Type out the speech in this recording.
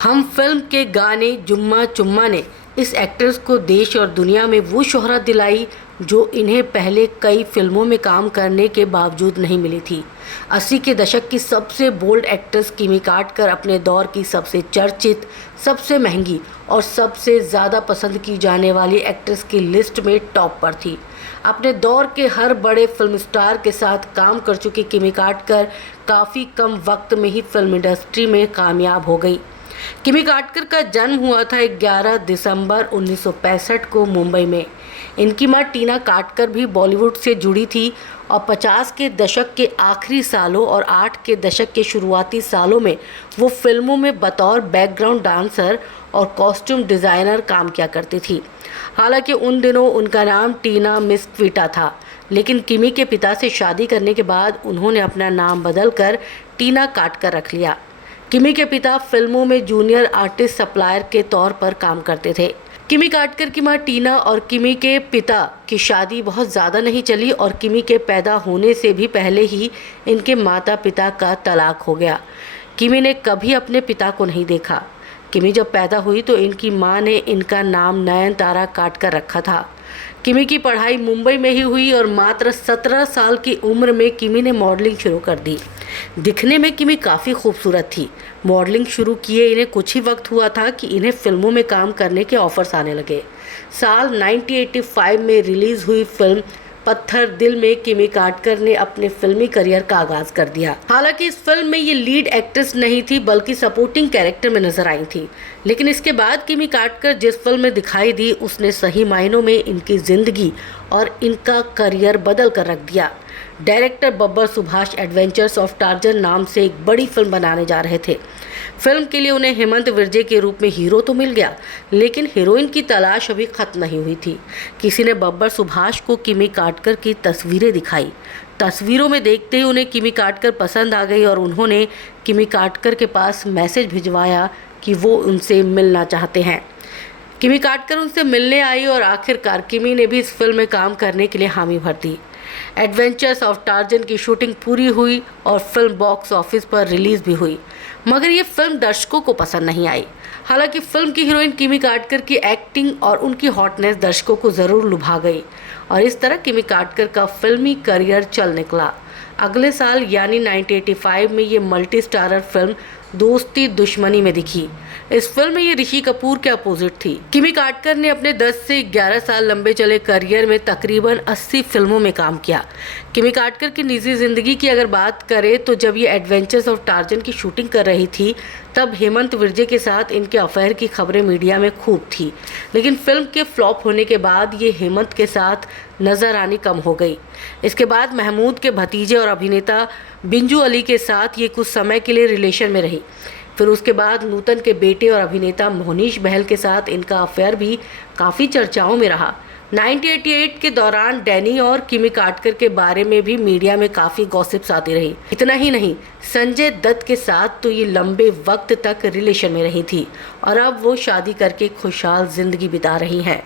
हम फिल्म के गाने जुम्मा चुम्मा ने इस एक्ट्रेस को देश और दुनिया में वो शोहरत दिलाई जो इन्हें पहले कई फिल्मों में काम करने के बावजूद नहीं मिली थी। 80 के दशक की सबसे बोल्ड एक्ट्रेस किमी कार्टर अपने दौर की सबसे चर्चित, सबसे महंगी और सबसे ज़्यादा पसंद की जाने वाली एक्ट्रेस की लिस्ट में टॉप पर थी। अपने दौर के हर बड़े फिल्म स्टार के साथ काम कर चुकी किमी कार्टर काफ़ी कम वक्त में ही फिल्म इंडस्ट्री में कामयाब हो गई। किमी कार्टर का जन्म हुआ था 11 दिसंबर 1965 को मुंबई में। इनकी मां टीना कार्टर भी बॉलीवुड से जुड़ी थी और 50 के दशक के आखिरी सालों और 8 के दशक के शुरुआती सालों में वो फिल्मों में बतौर बैकग्राउंड डांसर और कॉस्ट्यूम डिज़ाइनर काम किया करती थी। हालांकि उन दिनों उनका नाम टीना मिस क्विटा था, लेकिन किमी के पिता से शादी करने के बाद उन्होंने अपना नाम बदलकर टीना कार्टर रख लिया। किमी के पिता फिल्मों में जूनियर आर्टिस्ट सप्लायर के तौर पर काम करते थे। किमी कार्टर की मां टीना और किमी के पिता की शादी बहुत ज़्यादा नहीं चली और किमी के पैदा होने से भी पहले ही इनके माता पिता का तलाक हो गया। किमी ने कभी अपने पिता को नहीं देखा। किमी जब पैदा हुई तो इनकी मां ने इनका नाम नयनतारा कार्टर रखा था। किमी की पढ़ाई मुंबई में ही हुई और मात्र 17 साल की उम्र में किमी ने मॉडलिंग शुरू कर दी। दिखने में किमी काफ़ी खूबसूरत थी। मॉडलिंग शुरू किए इन्हें कुछ ही वक्त हुआ था कि इन्हें फिल्मों में काम करने के ऑफर्स आने लगे। साल 1985 में रिलीज़ हुई फिल्म पत्थर दिल में किमी कार्टर ने अपने फिल्मी करियर का आगाज़ कर दिया। हालांकि इस फिल्म में ये लीड एक्ट्रेस नहीं थी बल्कि सपोर्टिंग कैरेक्टर में नजर आई थी, लेकिन इसके बाद किमी कार्टर जिस फिल्म में दिखाई दी उसने सही मायनों में इनकी ज़िंदगी और इनका करियर बदल कर रख दिया। Director Babbar Subhash adventures of torsion नाम से एक बड़ी फिल्म बनाने जा रहे थे। फिल्म के लिए उन्हें हेमंत विर्जे के रूप में हीरो तो मिल गया, लेकिन हीरोइन की तलाश अभी खत्म नहीं हुई थी। किसी ने बब्बर सुभाष को किमी कार्टर की तस्वीरें दिखाई। तस्वीरों में देखते ही उन्हें किमी कार्टर पसंद आ गई और उन्होंने किमी कार्टर के पास मैसेज भिजवाया कि वो उनसे मिलना चाहते हैं। किमी कार्टर उनसे मिलने आई और आखिरकार किमी ने भी इस फिल्म में काम करने के लिए हामी भर दी। एडवेंचर्स ऑफ टार्जन की शूटिंग पूरी हुई और फिल्म बॉक्स ऑफिस पर रिलीज भी हुई, मगर ये फिल्म दर्शकों को पसंद नहीं आई। हालांकि फिल्म की हीरोइन किमी कार्टर की एक्टिंग और उनकी हॉटनेस दर्शकों को ज़रूर लुभा गई और इस तरह किमी कार्टर का फिल्मी करियर चल निकला। अगले साल यानी 1985 में ये मल्टी स्टारर फिल्म दोस्ती दुश्मनी में दिखी। इस फिल्म में ये ऋषि कपूर के अपोजिट थी। किमी कार्टर ने अपने 10 से 11 साल लंबे चले करियर में तकरीबन 80 फिल्मों में काम किया। किमी कार्टर की निजी ज़िंदगी की अगर बात करें तो जब ये एडवेंचर्स ऑफ टार्जन की शूटिंग कर रही थी तब हेमंत विर्जे के साथ इनके अफेयर की खबरें मीडिया में खूब थी, लेकिन फिल्म के फ्लॉप होने के बाद ये हेमंत के साथ नज़र आनी कम हो गई। इसके बाद महमूद के भतीजे और अभिनेता बिंजू अली के साथ ये कुछ समय के लिए रिलेशन में रही। फिर उसके बाद नूतन के बेटे और अभिनेता मोहनीश बहल के साथ इनका अफेयर भी काफ़ी चर्चाओं में रहा। 1988 के दौरान डैनी और किमी कार्टर के बारे में भी मीडिया में काफ़ी गॉसिप्स आती रही। इतना ही नहीं, संजय दत्त के साथ तो ये लंबे वक्त तक रिलेशन में रही थी और अब वो शादी करके खुशहाल जिंदगी बिता रही हैं।